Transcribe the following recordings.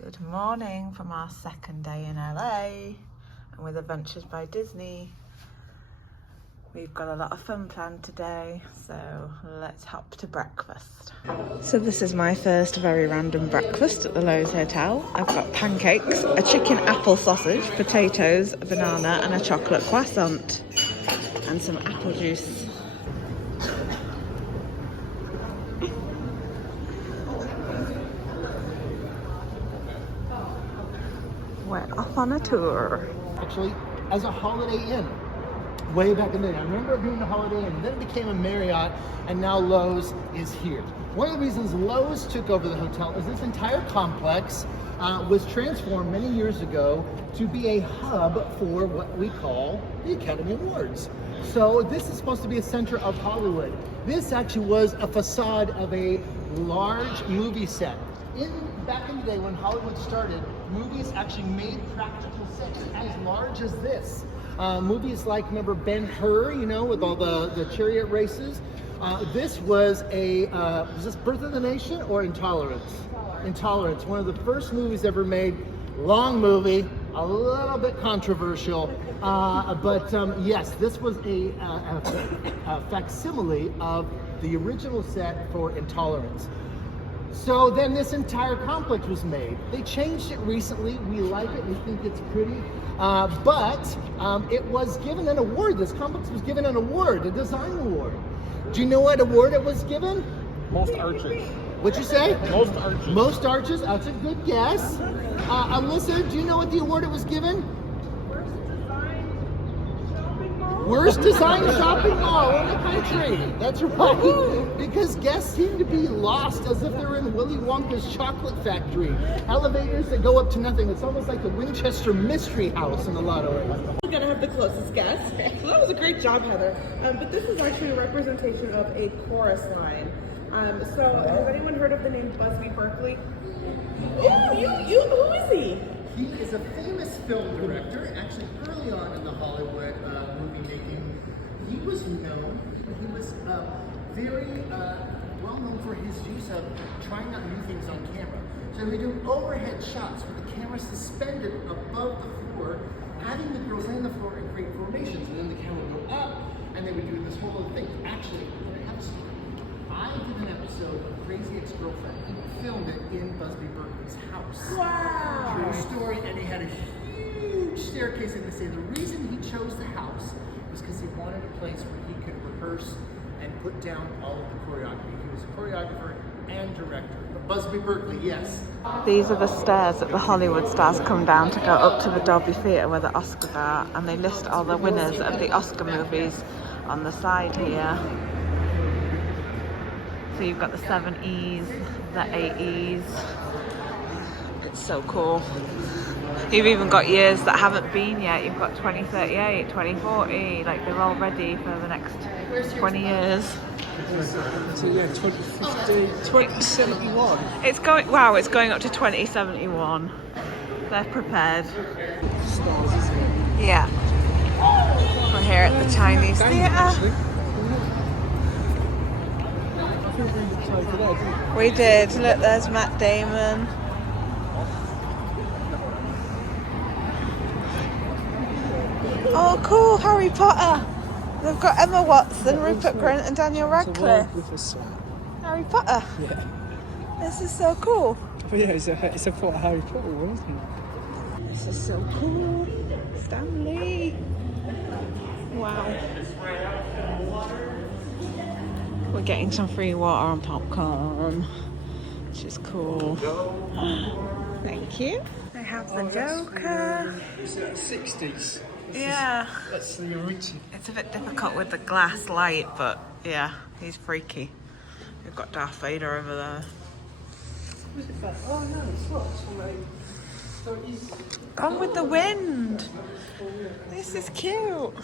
Good morning from our second day in LA and with Adventures by Disney. We've got a lot of fun planned today, so let's hop to breakfast. So this is my first very random breakfast at the Lowe's Hotel. I've got pancakes, a chicken apple sausage, potatoes, a banana and a chocolate croissant and some apple juice. We're off on a tour. Actually, as a Holiday Inn, way back in the day. I remember it being a Holiday Inn, then it became a Marriott, and now Lowe's is here. One of the reasons Lowe's took over the hotel is this entire complex was transformed many years ago to be a hub for what we call the Academy Awards. So this is supposed to be a center of Hollywood. This actually was a facade of a large movie set. Back in the day when Hollywood started, movies actually made practical sets as large as this. Movies like, remember Ben-Hur, you know, with all the chariot races? This was was this Birth of the Nation or Intolerance? Intolerance, one of the first movies ever made. Long movie, a little bit controversial, but yes, this was a facsimile of the original set for Intolerance. So then this entire complex was made. They changed it recently. We like it. We think it's pretty. But it was given an award. This complex was given an award, a design award. Do you know what award it was given? Most arches. What'd you say? Most arches. Most arches. That's a good guess. Alyssa, do you know what the award it was given? Worst design shopping mall in the country. That's right. Because guests seem to be lost as if they're in Willy Wonka's chocolate factory. Elevators that go up to nothing. It's almost like the Winchester Mystery House in a lot of ways. We're gonna have the closest guess. So that was a great job, Heather. But this is actually a representation of a chorus line. So has anyone heard of the name Busby Berkeley? Oh, who is he? He is a famous film director. Actually, early on in the Hollywood movie making, he was known. He was very well known for his use of trying out new things on camera. So we do overhead shots with the camera suspended above the floor, having the girls lay on the floor and create formations, and then the camera would go up, and they would do this whole other thing. Actually, I have a story. I did an episode of Crazy Ex-Girlfriend and filmed it in Busby Berkeley's house. Wow. True story, and he had a huge staircase, and they say the reason he chose the house was because he wanted a place where he could rehearse and put down all of the choreography. He was a choreographer and director. But Busby Berkeley, yes. These are the stairs that the Hollywood stars come down to go up to the Dolby Theatre where the Oscars are, and they list all the winners of the Oscar movies on the side here. So you've got the 7 E's, the 8 E's. It's so cool. You've even got years that haven't been yet. You've got 2038, 2040, like they're all ready for the next 20 years. So yeah, 2050, 2071. It's going up to 2071. They're prepared. Stars, isn't it? Yeah. We're here at the Chinese Theatre. We did. Look, there's Matt Damon. Oh, cool, Harry Potter. They've got Emma Watson, Rupert Grint and Daniel Radcliffe. Harry Potter. Yeah. This is so cool. But yeah, it's a Harry Potter one, isn't it? This is so cool. Stanley. Wow. We're getting some free water and popcorn, which is cool. Thank you. They have the Joker. Is it 60s? Yeah. That's the original. It's a bit difficult with the glass light, but yeah, he's freaky. We've got Darth Vader over there. Oh no, it's not. It's from a... So it is... Gone with the Wind. This is cute.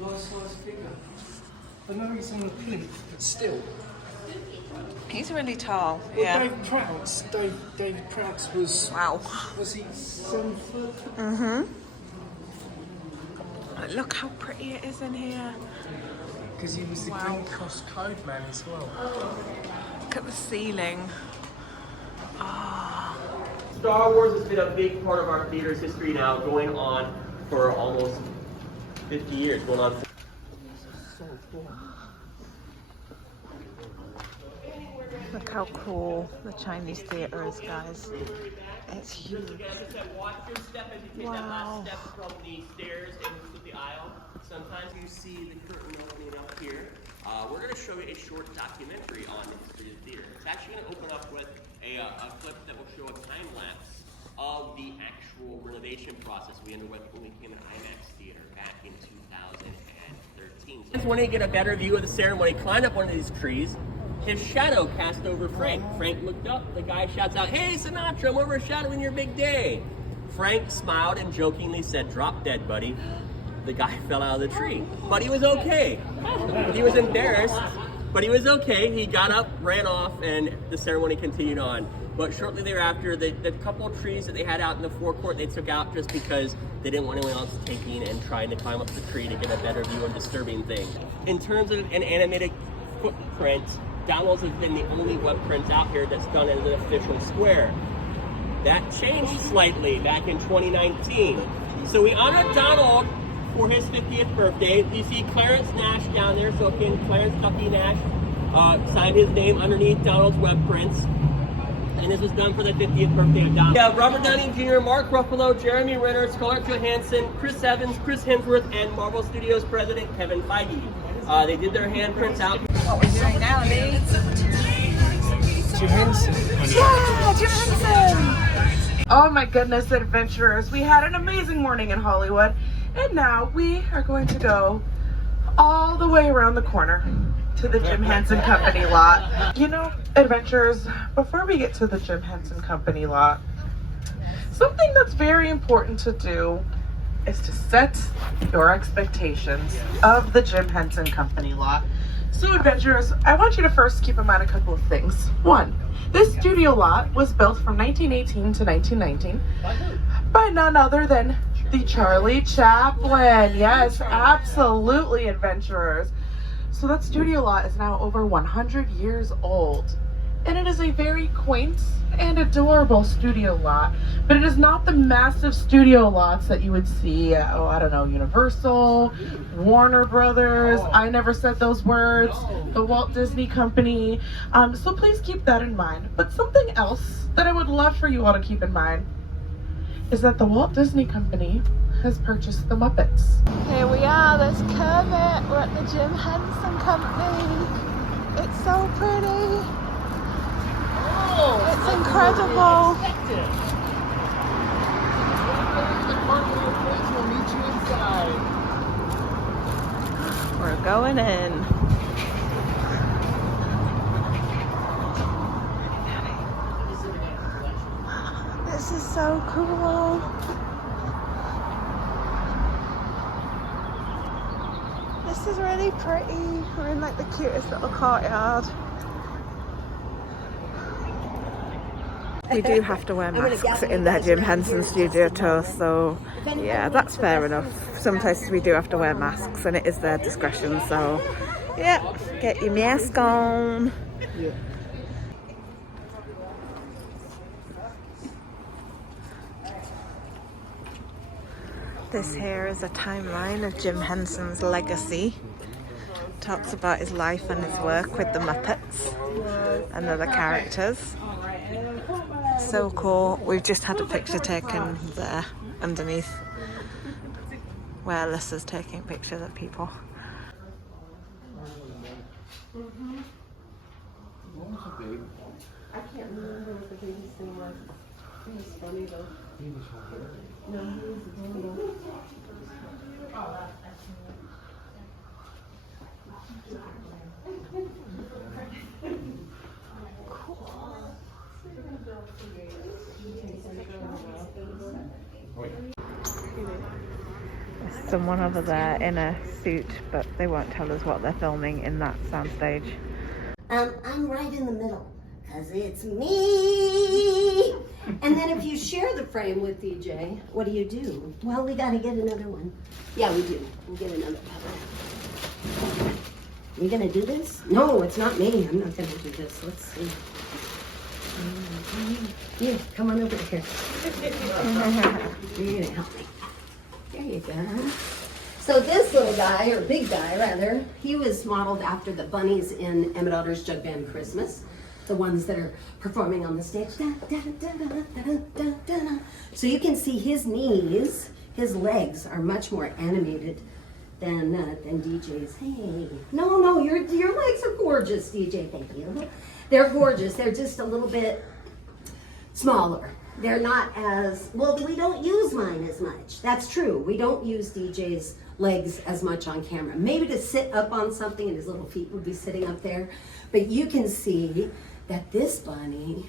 Nice size figure. I know he's on a plinth, but still. He's really tall. Well, Yeah. David Prowse was... Wow. Was he 7 foot? Mhm. Look how pretty it is in here. Because he was the Green Cross Code man as well. Look at the ceiling. Ah. Star Wars has been a big part of our theater's history now, going on for almost 50 years. Going on. So cool. Look how cool the Chinese theater is, guys. It's huge. Watch your step as you take that last step from the stairs into the aisle. Sometimes you see the curtain opening up here. We're going to show you a short documentary on the history of the theater. It's actually going to open up with a clip that will show a time lapse of the actual renovation process we underwent when we became an IMAX theater back in 2013. So when you get a better view of the ceremony, climb up one of these trees. His shadow cast over Frank. Frank looked up. The guy shouts out, "Hey, Sinatra, I'm overshadowing your big day." Frank smiled and jokingly said, "Drop dead, buddy." The guy fell out of the tree, but he was okay. He was embarrassed, but he was okay. He got up, ran off, and the ceremony continued on. But shortly thereafter, the couple of trees that they had out in the forecourt, they took out just because they didn't want anyone else taking and trying to climb up the tree to get a better view and disturbing thing. In terms of an animated footprint, Donald's has been the only web print out here that's done as an official square. That changed slightly back in 2019. So we honored Donald for his 50th birthday. You see Clarence Nash down there, so can Clarence Ducky Nash signed his name underneath Donald's web prints. And this was done for the 50th birthday of Donald. We have Robert Downey Jr., Mark Ruffalo, Jeremy Renner, Scarlett Johansson, Chris Evans, Chris Hemsworth, and Marvel Studios president Kevin Feige. They did their handprints out. What we're doing now, Lee? Jim Henson. Yeah, Jim Henson! Oh my goodness, adventurers. We had an amazing morning in Hollywood, and now we are going to go all the way around the corner to the Jim Henson Company lot. You know, adventurers, before we get to the Jim Henson Company lot, something that's very important to do is to set your expectations of the Jim Henson Company lot. So adventurers, I want you to first keep in mind a couple of things. One, this studio lot was built from 1918 to 1919 by none other than the Charlie Chaplin. Yes, absolutely, adventurers. So that studio lot is now over 100 years old. And it is a very quaint and adorable studio lot, but it is not the massive studio lots that you would see at, I don't know, Universal, Warner Brothers, I never said those words, the Walt Disney Company. So please keep that in mind. But something else that I would love for you all to keep in mind is that the Walt Disney Company has purchased the Muppets. Here we are, there's Kermit, we're at the Jim Henson Company. It's so pretty. It's incredible. We're going in. This is so cool. This is really pretty. We're in like the cutest little courtyard. We do have to wear masks in the Jim Henson studio tour, so yeah, that's fair enough. Some places we do have to wear masks and it is their discretion, so yeah, get your mask on. Yeah. This here is a timeline of Jim Henson's legacy. Talks about his life and his work with the Muppets and other characters. So cool. We've just had a picture taken there underneath where Alyssa's taking pictures of people. I can't remember what the baby's name was. He was funny though. No, he was adorable. There's someone over there in a suit, but they won't tell us what they're filming in that soundstage. I'm right in the middle. 'Cause it's me. And then if you share the frame with DJ, what do? Well, we gotta get another one. Yeah, we do. We'll get another puppet. You gonna do this? No, it's not me. I'm not gonna do this. Let's see. Yeah, come on over here. You're gonna help me. There you go. So this little guy, or big guy rather, he was modeled after the bunnies in Emmett Otter's Jug Band Christmas. The ones that are performing on the stage. So you can see his knees, his legs are much more animated than DJ's. Hey, no, your legs are gorgeous, DJ. Thank you. They're gorgeous. They're just a little bit smaller. They're not as well. We don't use mine as much. That's true. We don't use DJ's legs as much on camera. Maybe to sit up on something and his little feet would be sitting up there, but you can see that this bunny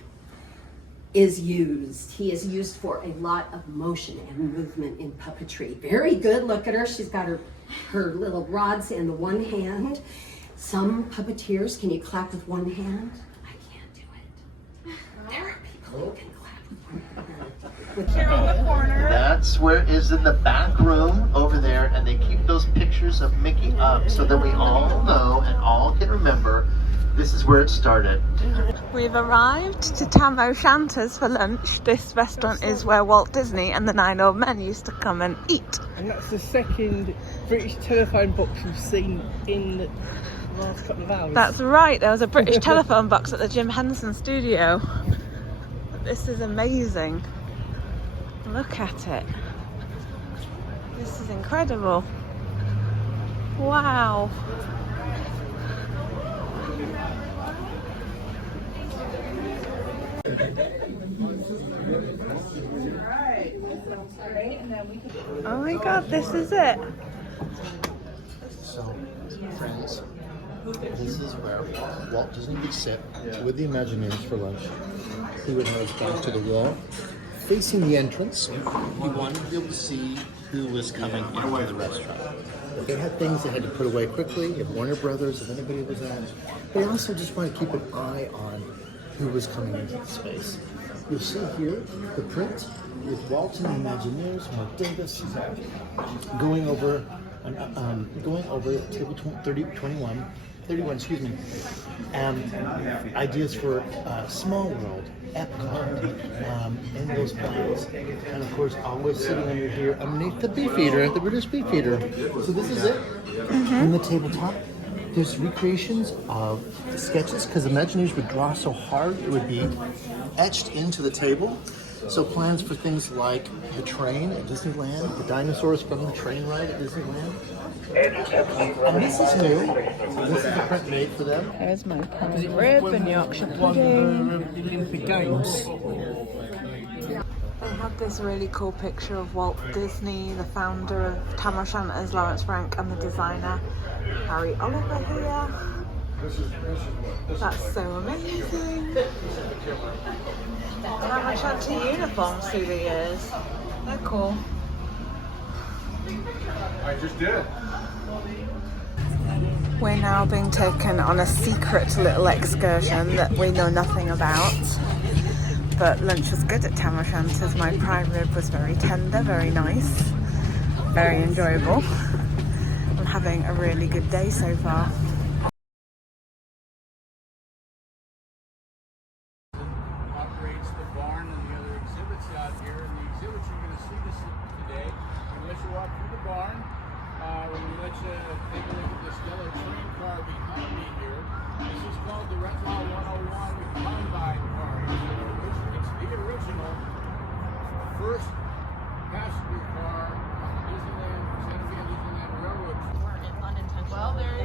is used. He is used for a lot of motion and movement in puppetry. Very good. Look at her. She's got her little rods in the one hand. Some puppeteers, can you clap with one hand? I can't do it. There are people who can clap with one hand. Here on the corner. That's where is in the back room over there, and they keep those pictures of Mickey up so that we all know and all can remember this is where it started. We've arrived to Tam O'Shanter's for lunch. This restaurant is where Walt Disney and the 9 Old Men used to come and eat. And that's the second British telephone box we've seen in the last couple of hours. That's right, there was a British telephone box at the Jim Henson studio. This is amazing. Look at it. This is incredible. Wow. Oh my god, this is it. So, friends, this is where Walt Disney would sit with the Imagineers for lunch. He would have his back to the wall, facing the entrance. He wanted to be able to see who was coming into the restaurant. If they had things they had to put away quickly, if Warner Brothers, if anybody was at, they also just want to keep an eye on who was coming into the space. You'll see here the print with Walt and the Imagineers, Mark Davis, going over table 31, ideas for Small World, Epcot, and those plans. And of course, always sitting under here underneath the Beefeater, the British Beefeater. So this is it. In the tabletop, there's recreations of sketches, because Imagineers would draw so hard it would be etched into the table. So plans for things like the train at Disneyland, the dinosaurs from the train ride at Disneyland. And this is new. This is the print made for them. There's my prime rib and Yorkshire pudding. Olympic Games. They had this really cool picture of Walt Disney, the founder of Tam O'Shanter's, Lawrence Frank, and the designer Harry Oliver here. That's so amazing. Tam O'Shanter uniforms through the years. They're cool. I just did. We're now being taken on a secret little excursion that we know nothing about. But lunch was good at Tam O'Shanter's. My prime rib was very tender, very nice, very enjoyable. I'm having a really good day so far. Operates the barn and the other exhibits out here. And the exhibits you're going to see this today, we let you walk through the barn. We let you take a look at this yellow train car behind me here. This is called the Retro 101 Combine car. It's the original first passenger car on the Disneyland, Santa Fe Disneyland Railroad. Well, there he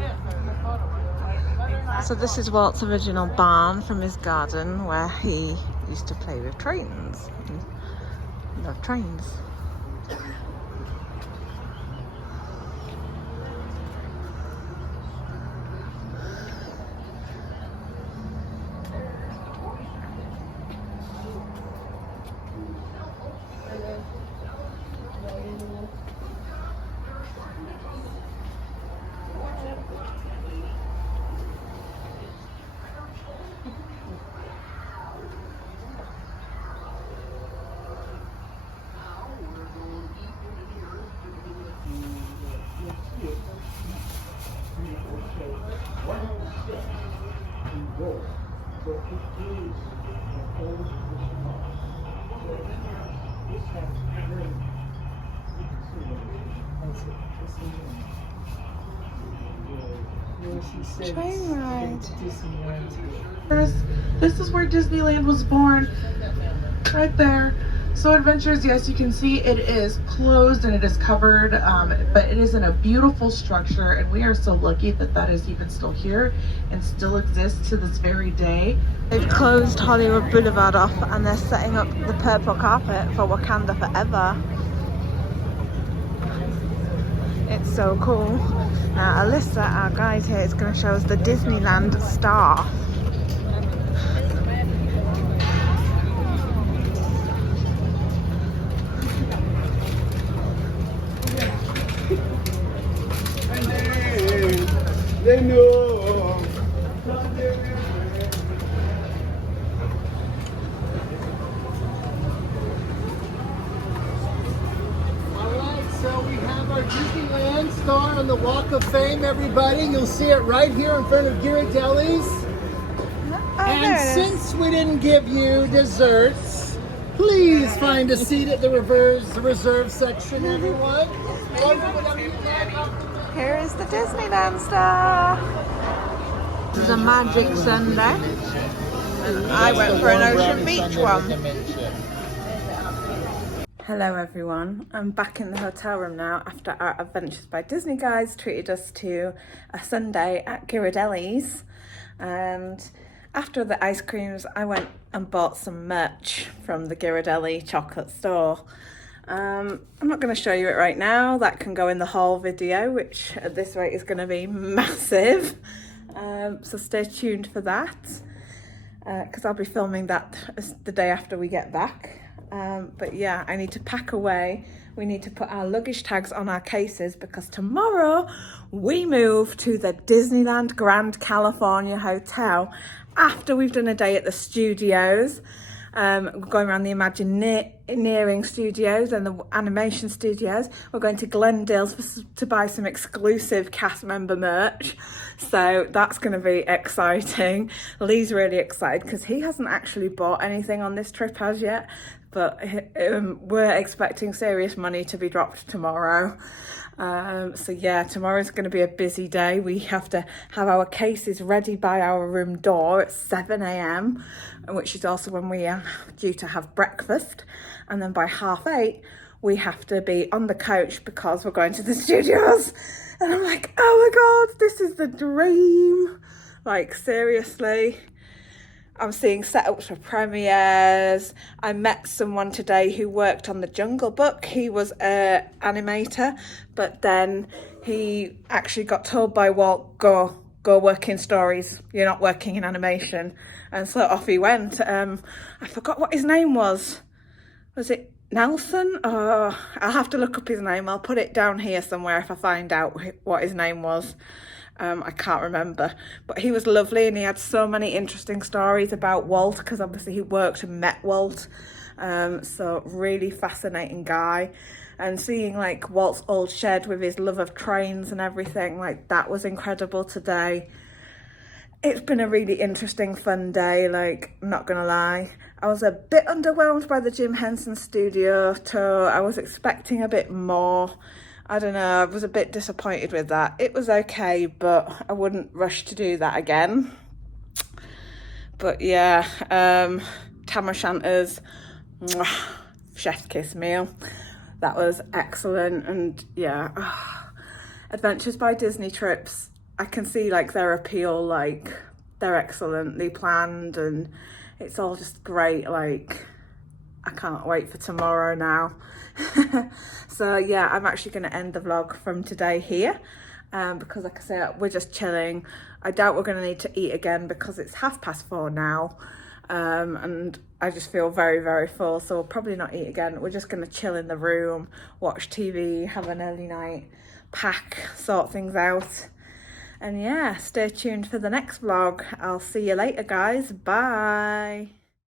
is. So this is Walt's original barn from his garden where he used to play with trains. He loved trains. goal. So it is the oldest tradition of ours. So this has very, you can see what it is. This is Train ride. Disneyland. This is where Disneyland was born, right there. So Adventures, yes, you can see it is closed and it is covered, but it is in a beautiful structure, and we are so lucky that that is even still here and still exists to this very day. They've closed Hollywood Boulevard off and they're setting up the purple carpet for Wakanda Forever. It's so cool. Now Alyssa, our guide here, is going to show us the Disneyland star. They know. Alright, so we have our Disneyland star on the Walk of Fame, everybody. You'll see it right here in front of Ghirardelli's. And since we didn't give you desserts, please find a seat at the reserve section, everyone. Here is the Disneyland star. This is a magic Sunday. And I went for an Ocean Beach one. Hello everyone, I'm back in the hotel room now after our Adventures by Disney guides treated us to a Sunday at Ghirardelli's, and after the ice creams I went and bought some merch from the Ghirardelli chocolate store. I'm not going to show you it right now, that can go in the haul video, which at this rate is going to be massive, so stay tuned for that, because I'll be filming that the day after we get back. But yeah, I need to pack away. We need to put our luggage tags on our cases because tomorrow we move to the Disneyland Grand California Hotel after we've done a day at the studios. Going around the Imagineering studios and the animation studios. We're going to Glendale's to buy some exclusive cast member merch. So that's going to be exciting. Lee's really excited because he hasn't actually bought anything on this trip as yet. But we're expecting serious money to be dropped tomorrow. So yeah, tomorrow's going to be a busy day. We have to have our cases ready by our room door at 7 a.m, which is also when we are due to have breakfast. And then by 8:30, we have to be on the coach because we're going to the studios. And I'm like, oh my God, this is the dream. Like, seriously. I'm seeing setups for premieres. I met someone today who worked on the Jungle Book. He was an animator, but then he actually got told by Walt, go work in stories. You're not working in animation. And so off he went. I forgot what his name was. Was it Nelson? Oh, I'll have to look up his name. I'll put it down here somewhere if I find out what his name was. I can't remember, but he was lovely and he had so many interesting stories about Walt because obviously he worked and met Walt, so really fascinating guy. And seeing like Walt's old shed with his love of trains and everything, like that was incredible today. It's been a really interesting, fun day, like, I'm not gonna lie. I was a bit underwhelmed by the Jim Henson studio tour. I was expecting a bit more. I don't know, I was a bit disappointed with that. It was okay, but I wouldn't rush to do that again. But yeah, Tam O'Shanter's chef's kiss meal. That was excellent. And yeah, Adventures by Disney trips, I can see like their appeal, like they're excellently planned and it's all just great. Like, I can't wait for tomorrow now. So yeah, I'm actually going to end the vlog from today here, because like I said, we're just chilling. I doubt we're going to need to eat again because it's 4:30 now, and I just feel very, very full, so we'll probably not eat again. We're just going to chill in the room, watch TV, have an early night, pack, sort things out, and yeah, stay tuned for the next vlog. I'll see you later, guys. Bye.